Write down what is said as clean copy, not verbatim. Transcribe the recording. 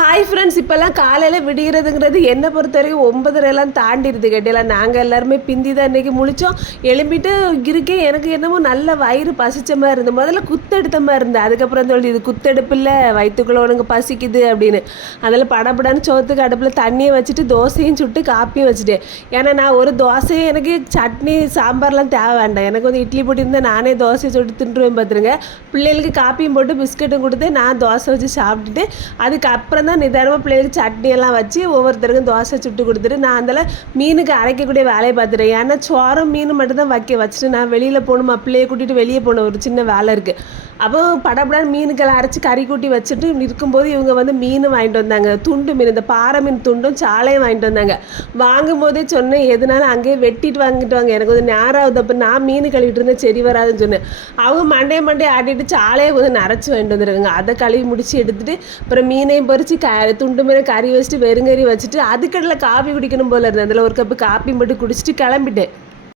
Hi friends, இப்போல்லாம் காலையில் விடுகிறதுங்கிறது என்னை பொறுத்த வரைக்கும் 9:30 தாண்டிடுது. கேட்டலாம் நாங்கள் எல்லாருமே பிந்தி தான் இன்றைக்கி முழித்தோம். எழும்பிட்டு இருக்கேன். எனக்கு என்னமோ நல்ல வயிறு பசித்த மாதிரி இருந்தது. முதல்ல குத்தெடுத்த மாதிரி இருந்தது. அதுக்கப்புறம் சொல்லி இது குத்தெடுப்பு இல்லை, வயிற்றுக்குள்ளே உனக்கு பசிக்குது அப்படின்னு. அதில் படப்படன்னு சோத்துக்கு அடுப்பில் தண்ணியை வச்சுட்டு தோசையும் சுட்டு காப்பியும் வச்சுட்டேன். ஏன்னா நான் ஒரு தோசையும் எனக்கு சட்னி சாம்பார்லாம் தேவை வேண்டாம். எனக்கு வந்து இட்லி போட்டிருந்தேன், நானே தோசையை சுட்டு தின்றுவேன் பார்த்துருங்க. பிள்ளைகளுக்கு காப்பியும் போட்டு பிஸ்கட்டும் கொடுத்து நான் தோசை வச்சு சாப்பிட்டுட்டு அதுக்கப்புறம் தான் நிதானமாக பிள்ளைகளுக்கு சட்னியெல்லாம் வச்சு ஒவ்வொருத்தருக்கும் தோசை சுட்டு கொடுத்துட்டு நான் அதில் மீனுக்கு அரைக்கக்கூடிய வேலையை பார்த்துட்டேன். ஏன்னா சோறும் மீன் மட்டும்தான் வச்சுட்டு நான் வெளியில் போகணுமா, பிள்ளையை கூட்டிகிட்டு வெளியே போகணும், ஒரு சின்ன வேலை இருக்குது. அப்போ படப்படான்னு மீனுக்கெல்லாம் அரைச்சி கறி கூட்டி வச்சுட்டு இருக்கும்போது இவங்க வந்து மீன் வாங்கிட்டு வந்தாங்க. துண்டு மீன், இந்த பாறை மீன் துண்டும் சாலையும் வாங்கிட்டு வந்தாங்க. வாங்கும்போதே சொன்னேன் எதுனாலும் அங்கேயே வெட்டிட்டு வாங்கிட்டு வாங்க, எனக்கு வந்து நேரம் ஆகுது. அப்போ நான் மீன் கழுவிட்டு இருந்தேன், சரி வராதுன்னு சொன்னேன். அவங்க மண்டையை ஆட்டிட்டு சாலையை கொஞ்சம் நரைச்சி வாங்கிட்டு வந்துருக்காங்க. அதை கழுவி முடிச்சு எடுத்துகிட்டு அப்புறம் மீனையும் பொறிச்சு துண்டு மீனை கறி வச்சுட்டு வெறுங்கறி வச்சுட்டு அதுக்கடலை காஃபி குடிக்கணும் போல இருந்தது. அதில் ஒரு கப்பு காப்பி மட்டும் குடிச்சிட்டு கிளம்பிட்டேன்.